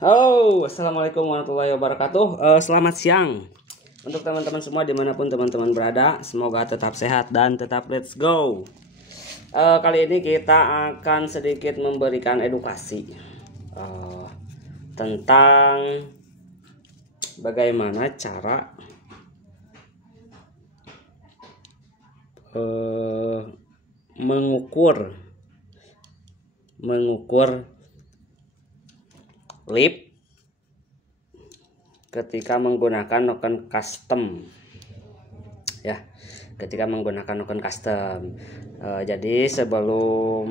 Halo, assalamualaikum warahmatullahi wabarakatuh. Selamat siang untuk teman-teman semua dimanapun teman-teman berada. Semoga tetap sehat dan tetap let's go. Kali ini kita akan sedikit memberikan edukasi tentang bagaimana cara mengukur lip ketika menggunakan noken custom ya, jadi sebelum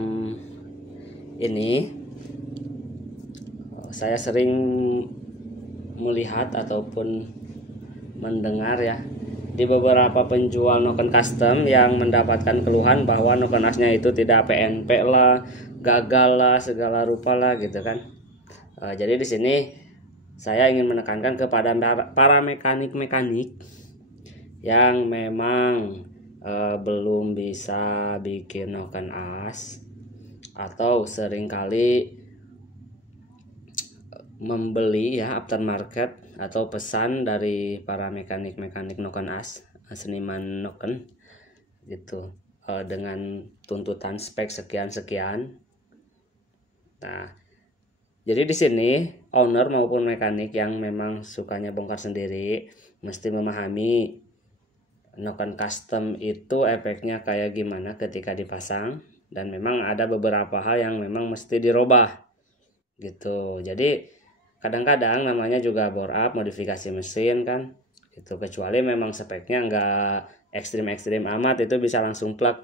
ini saya sering melihat ataupun mendengar ya di beberapa penjual noken custom yang mendapatkan keluhan bahwa noken asnya itu tidak PNP lah, gagal lah, segala rupa lah gitu kan. Jadi di sini saya ingin menekankan kepada para mekanik yang memang belum bisa bikin noken as atau seringkali membeli ya aftermarket atau pesan dari para mekanik noken as, seniman noken gitu, dengan tuntutan spek sekian. Nah, jadi di sini owner maupun mekanik yang memang sukanya bongkar sendiri mesti memahami noken custom itu efeknya kayak gimana ketika dipasang, dan memang ada beberapa hal yang memang mesti dirubah gitu. Jadi kadang-kadang namanya juga bore up, modifikasi mesin kan gitu, kecuali memang speknya nggak ekstrim amat, itu bisa langsung plug.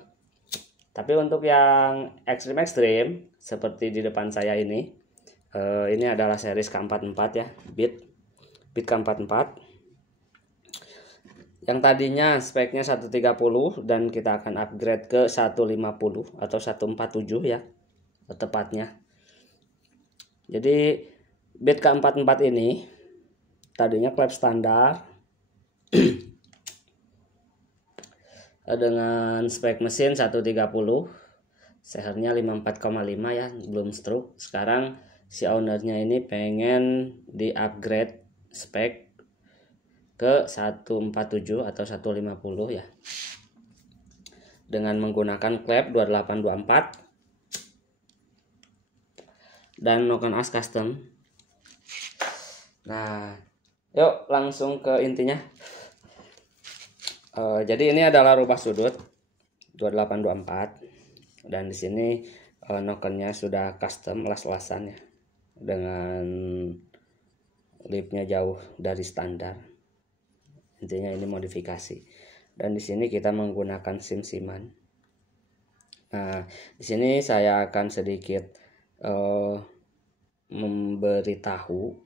Tapi untuk yang ekstrim seperti di depan saya ini adalah series K44 ya, Beat K44 yang tadinya speknya 130 dan kita akan upgrade ke 150 atau 147 ya tepatnya. Jadi Beat K44 ini tadinya klep standar dengan spek mesin 130, sehernya 54,5 ya, belum stroke. Sekarang si ownernya ini pengen di upgrade spek ke 147 atau 150 ya, dengan menggunakan klep 2824 dan noken as custom. Nah, yuk langsung ke intinya. Jadi ini adalah rubah sudut 2824 dan di sini nokennya sudah custom las-lasan ya, dengan lipnya jauh dari standar. Intinya ini modifikasi. Dan di sini kita menggunakan sim-siman. Nah, di sini saya akan sedikit memberitahu.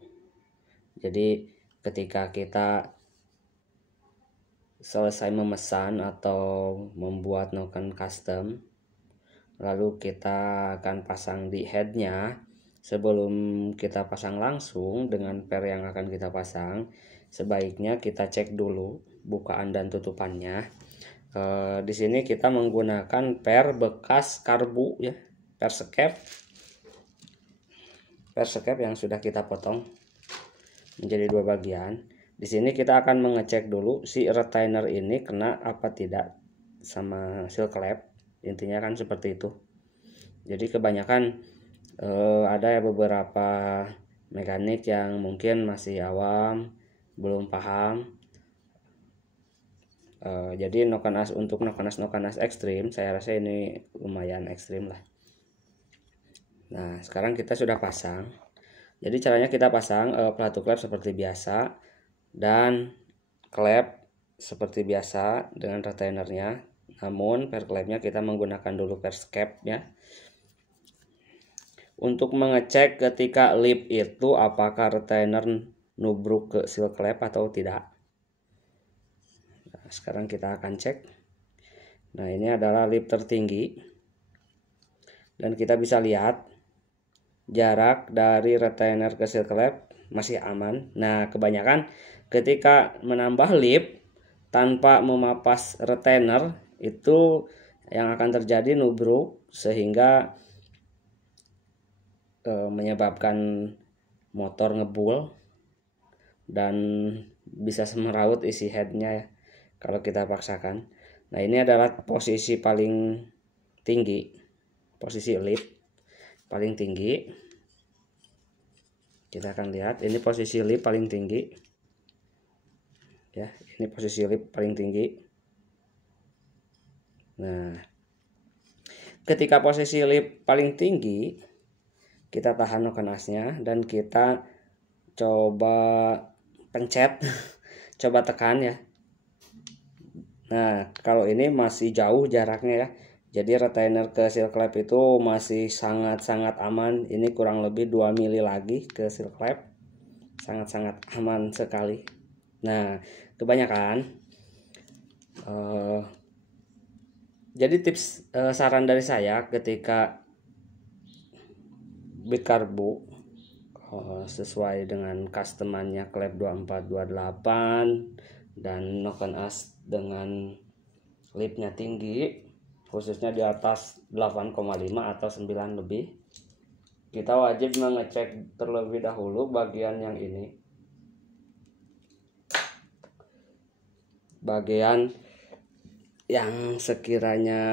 Jadi ketika kita selesai memesan atau membuat noken custom, lalu kita akan pasang di headnya. Sebelum kita pasang langsung dengan per yang akan kita pasang, sebaiknya kita cek dulu bukaan dan tutupannya. Di sini kita menggunakan per bekas karbu ya, per skep yang sudah kita potong menjadi dua bagian. Di sini kita akan mengecek dulu si retainer ini kena apa tidak sama seal clamp. Intinya kan seperti itu. Jadi kebanyakan ada beberapa mekanik yang mungkin masih awam, belum paham. Jadi untuk noken as ekstrim, saya rasa ini lumayan ekstrim lah. Nah, sekarang kita sudah pasang. Jadi caranya kita pasang pelatu klep seperti biasa dan klep seperti biasa dengan retainernya. Namun per klepnya kita menggunakan dulu per skep ya, untuk mengecek ketika lip itu apakah retainer nubruk ke seal clamp atau tidak. Nah, sekarang kita akan cek. Nah, ini adalah lip tertinggi dan kita bisa lihat jarak dari retainer ke seal clamp masih aman. Nah, kebanyakan ketika menambah lip tanpa memapas retainer itu yang akan terjadi nubruk, sehingga menyebabkan motor ngebul dan bisa semeraut isi headnya ya kalau kita paksakan. Nah, ini adalah posisi paling tinggi, posisi lip paling tinggi. Kita akan lihat ini posisi lip paling tinggi ya, ini posisi lip paling tinggi. Nah, ketika posisi lip paling tinggi, kita tahan noken asnya dan kita coba pencet coba tekan ya. Nah, kalau ini masih jauh jaraknya ya, jadi retainer ke seal clamp itu masih sangat-sangat aman. Ini kurang lebih 2 mili lagi ke seal clamp, sangat-sangat aman sekali. Nah, kebanyakan jadi tips saran dari saya ketika bikarbu sesuai dengan customannya klep 2428 dan noken as dengan lipnya tinggi, khususnya di atas 8,5 atau 9 lebih, kita wajib mengecek terlebih dahulu bagian yang ini, bagian yang sekiranya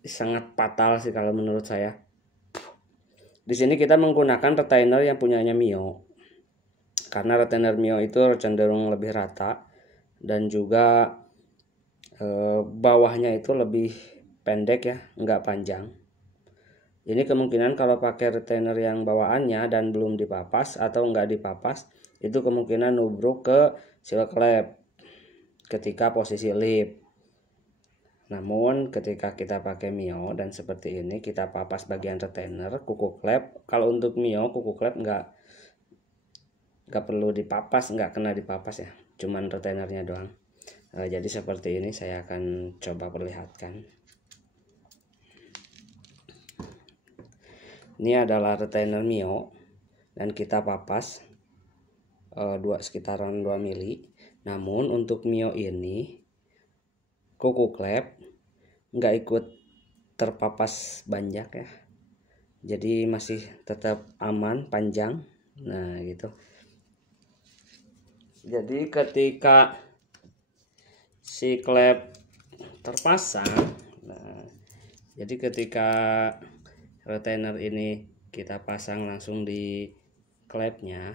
sangat fatal sih kalau menurut saya. Di sini kita menggunakan retainer yang punyanya Mio, karena retainer Mio itu cenderung lebih rata dan juga bawahnya itu lebih pendek ya, nggak panjang. Ini kemungkinan kalau pakai retainer yang bawaannya dan belum dipapas atau nggak dipapas, itu kemungkinan nubruk ke seal clamp ketika posisi lip. Namun ketika kita pakai Mio dan seperti ini, kita papas bagian retainer, kuku klep. Kalau untuk Mio kuku klep nggak perlu dipapas, nggak kena dipapas ya, cuman retainernya doang. Jadi seperti ini saya akan coba perlihatkan. Ini adalah retainer Mio dan kita papas sekitaran 2 mili. Namun untuk Mio ini kuku klep nggak ikut terpapas banyak ya, jadi masih tetap aman panjang. Nah gitu. Jadi ketika si klep terpasang, nah, jadi ketika retainer ini kita pasang langsung di klepnya,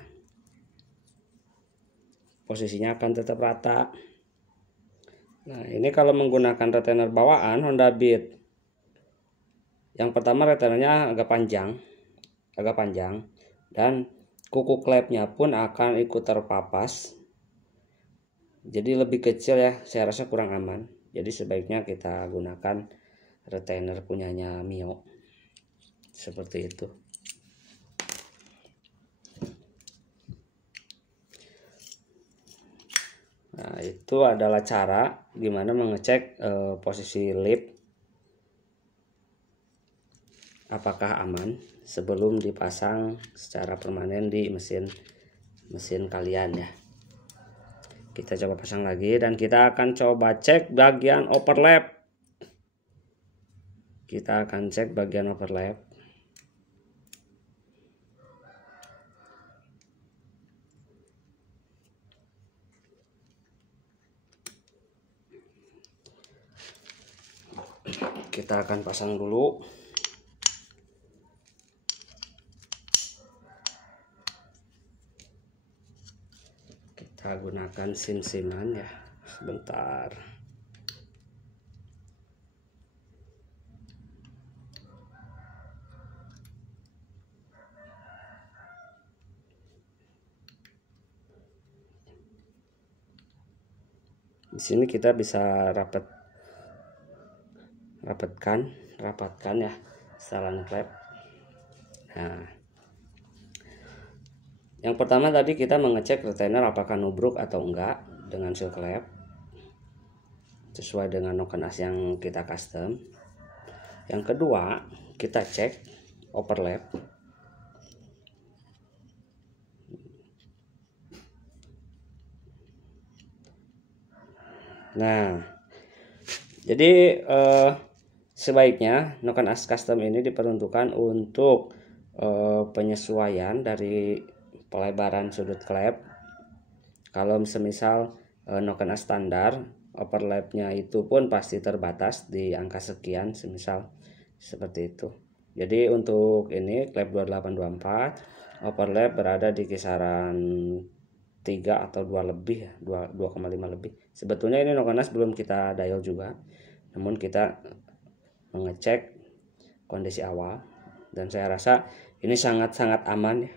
posisinya akan tetap rata. Nah, ini kalau menggunakan retainer bawaan Honda Beat, yang pertama retainernya agak panjang dan kuku klepnya pun akan ikut terpapas, jadi lebih kecil ya, saya rasa kurang aman. Jadi sebaiknya kita gunakan retainer punyanya Mio seperti itu. Nah, itu adalah cara gimana mengecek posisi lip apakah aman sebelum dipasang secara permanen di mesin kalian ya. Kita coba pasang lagi dan kita akan coba cek bagian overlap. Kita akan cek bagian overlap. Kita akan pasang dulu. Kita gunakan sim-siman ya, sebentar. Di sini kita bisa rapatkan ya saran klep. Nah, yang pertama tadi kita mengecek retainer apakah nubruk atau enggak dengan seal clamp sesuai dengan noken as yang kita custom. Yang kedua, kita cek overlap. Nah, jadi sebaiknya noken as custom ini diperuntukkan untuk penyesuaian dari pelebaran sudut klep. Kalau semisal noken as standar, overlapnya itu pun pasti terbatas di angka sekian, semisal seperti itu. Jadi untuk ini klep 2824 overlap berada di kisaran 3 atau 2 lebih ya, 2,5 lebih. Sebetulnya ini noken as belum kita dial juga, namun kita mengecek kondisi awal, dan saya rasa ini sangat-sangat aman ya,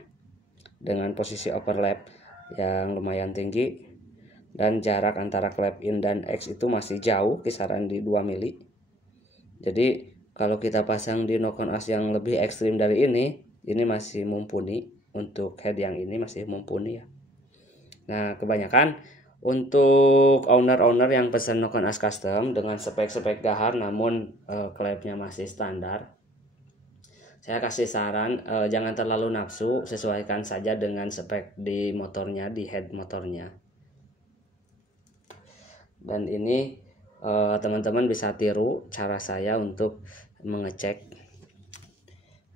dengan posisi overlap yang lumayan tinggi dan jarak antara klep in dan X itu masih jauh, kisaran di 2 mili. Jadi kalau kita pasang di noken as yang lebih ekstrim dari ini masih mumpuni. Untuk head yang ini masih mumpuni ya. Nah, kebanyakan untuk owner-owner yang pesan noken as custom dengan spek-spek gahar namun klepnya masih standar, saya kasih saran jangan terlalu nafsu, sesuaikan saja dengan spek di motornya, di head motornya. Dan ini teman-teman bisa tiru cara saya untuk mengecek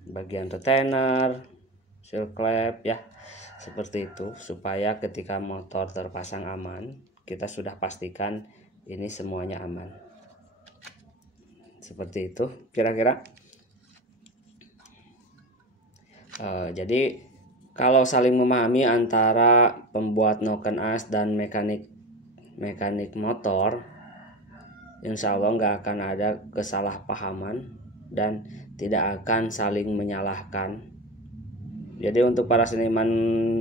bagian retainer, seal clamp ya, seperti itu, supaya ketika motor terpasang aman, kita sudah pastikan ini semuanya aman. Seperti itu kira-kira. Jadi kalau saling memahami antara pembuat noken as dan mekanik motor, insya Allah nggak akan ada kesalahpahaman dan tidak akan saling menyalahkan. Jadi untuk para seniman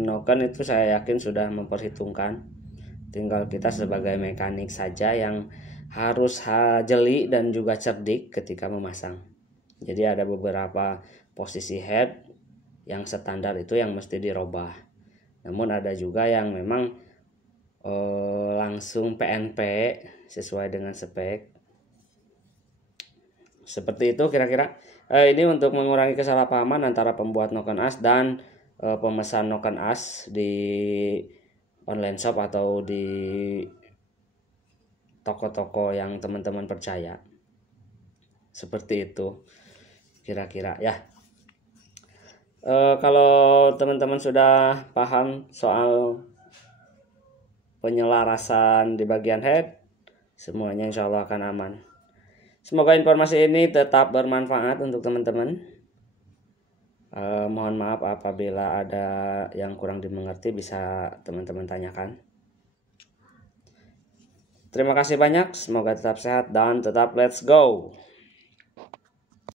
noken itu saya yakin sudah memperhitungkan, tinggal kita sebagai mekanik saja yang harus jeli dan juga cerdik ketika memasang. Jadi ada beberapa posisi head yang standar itu yang mesti dirubah, namun ada juga yang memang langsung PNP sesuai dengan spek. Seperti itu kira-kira. Ini untuk mengurangi kesalahpahaman antara pembuat noken as dan pemesan noken as di online shop atau di toko-toko yang teman-teman percaya. Seperti itu kira-kira ya. Kalau teman-teman sudah paham soal penyelarasan di bagian head, semuanya insya Allah akan aman. Semoga informasi ini tetap bermanfaat untuk teman-teman. Mohon maaf apabila ada yang kurang dimengerti, bisa teman-teman tanyakan. Terima kasih banyak, semoga tetap sehat dan tetap let's go.